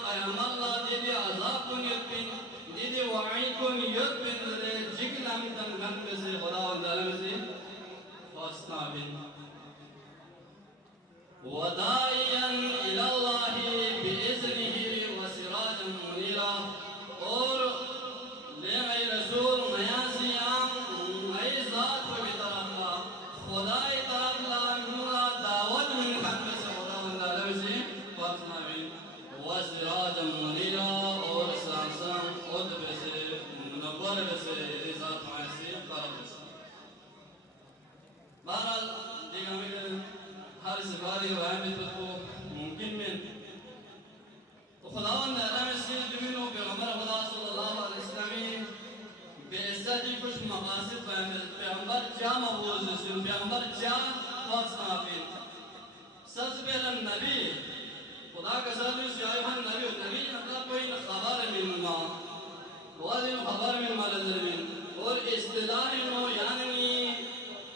پیغمبر اللہ دیدی عذاب کن یتپین دیدی وعید کن یتپین دے جگل ہمیتن گن بسے خداوند عالم سے فاسنا بین ودائیا الاللہ بإذنہ وسراجا منیرا اور لے اے رسول نیاسیام اے ذات کو بھی طرح خدای طرف لا دعوت من خدمت سے خداوند عالم سے فاسنا بین وسراجا منیرا اور سانسان خود بسے منور بسے ذات معاسی طرف بسے بہرحال دیکھ ہمیں ہر سفاری و اہمیت کو ممکن میں تو خداوند عالم سے جمینو پیغمبر خدا صلی اللہ علیہ وسلم بے عزتی کچھ مقاصد پیغمبر چا محفوظ سن پیغمبر چا وقت نافین سب سے پہلا نبی خدا کا ساتھ سے آئیوہ نبی مطلب کوئی خبر من اللہ وزن خبر من مالظلمین اور اصطلاح انہوں یعنی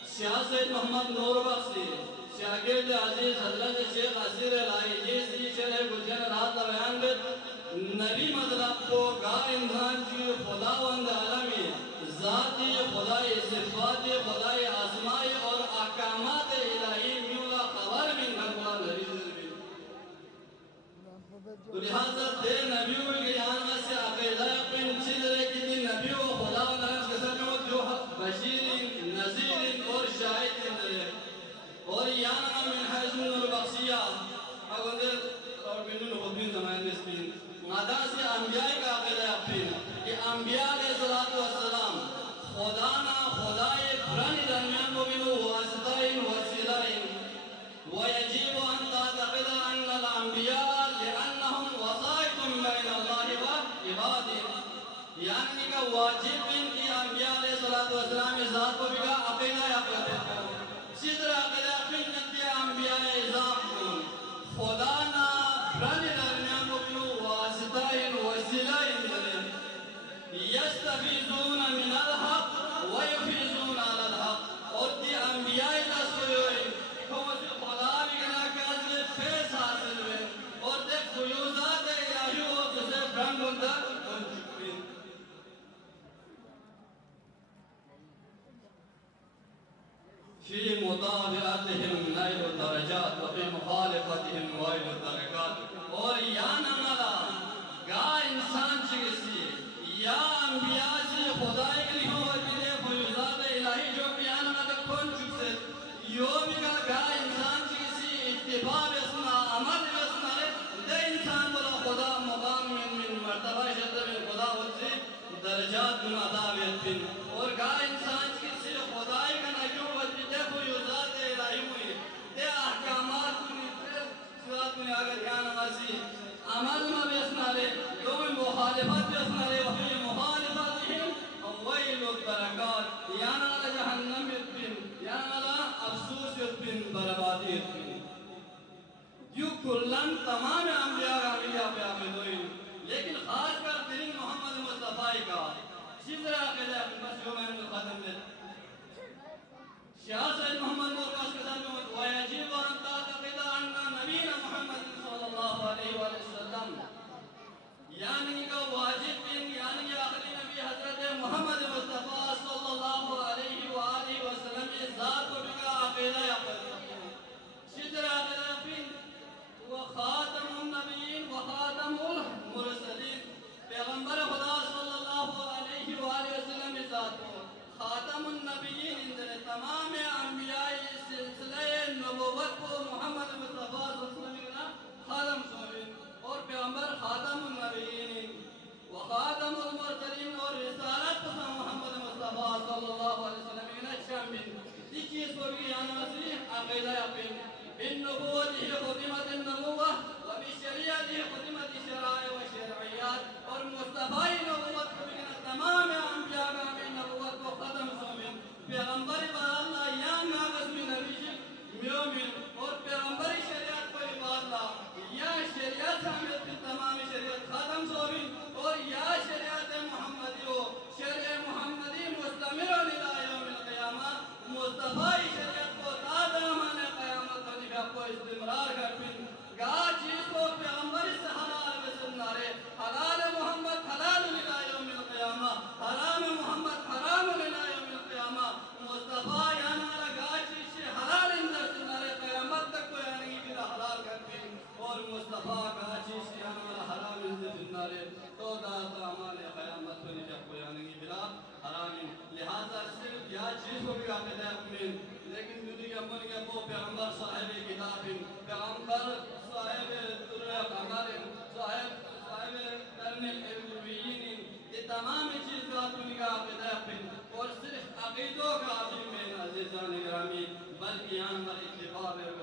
سیاست محمد نور بخشی شاگرد عزیز حضرت شیخ عصیر الہی جیسی شرح گلجن رات بیان بیت نبی مطلب کو گا انسان کی خداوند عالمی ذاتی خدای صفات خدای آسمائی اور احکامات الہی میولا خبر من بھگوان نبی ذلبی تو لہذا دے نبیوں کے یہاں سے عقیدہ اپن چیز رہے کہ دن نبیوں خداوند عالم کے ساتھ میں جو بشیر نذیر اور شاہد دے اور یانا من حیث نور بخشیہ اگر اور بینون خودبین زمان نسبین مادا سے انبیاء کا عقیدہ اپین کہ انبیاء علیہ السلام خدانا خدای قرآن درمیان مبینو واسطائن وسیلائن ویجیب ان تعتقد ان الانبیاء لأنهم وسائط بین اللہ وعباد یعنی کہ واجب ان کی انبیاء علیہ السلام ذات کو بھی عقیدہ اپین چیزر عقیدہ اپین نتی انبیاء ذات کو خدانا قرآن درمیان مبینو واسطائن وسیلائن یستفیزون من الحق ویفیزون علی الحق اور دی انبیاء تسکروئی کمت خدا بگنا کازل فیس حاصل ہوئے اور دی فیوزات الہی و کسے برنگ مندر کن چکرین فی مطابعتهم نیل الدرجات وفی مخالفتهم وائل الدرکات اور یا نمالا گا انسان چکسی یا انبیاء سے خدای کے لئے اور کدے فیوزات الہی جو بیان مدد کن چکسے یو بگا گا انسان چکسی اتباع بسنا عمل بسنا دے انسان بلا خدا مقام من مرتبہ شد من خدا وزی درجات من عذابیت بن اور گا انسان چکسی خدای کا نجو وزی دے فیوزات الہی ہوئی دے احکامات کنی دے صورت کنی اگر کیا نماسی عمل میں بیسنا لے دوم مخالفت بیسنا لے وفی مخالفتهم ویل الدرکات یانا لجہنم یتبین یانا افسوس یتبین بربادی یتبین یو کلن تمام انبیاء انبیاء پہ آمد ہوئی لیکن خاص کر دین محمد مصطفیٰ کا شیطر عقیدہ اپنے مسئلوں میں ہم ختم دے شیعہ سید محمد مرکز کے ساتھ میں ویجیب ان تعتقد ان نبینا محمد صلی اللہ علیہ وسلم یعنی کا واجب بن یعنی آخری نبی حضرت محمد مصطفیٰ صلی اللہ علیہ وآلہ وسلم ذات کو بکا عقیدہ اپنے شیطر عقیدہ اپنے وخاتم کا پیداق میں لیکن دنیا من کے وہ پیغمبر صاحب کتاب پیغمبر صاحب طرق عمر صاحب کرن العلویین یہ تمام چیزات ان کا پیداق میں اور صرف عقیدوں کا عظیم میں عزیزان گرامی بلکہ یہاں پر اتفاق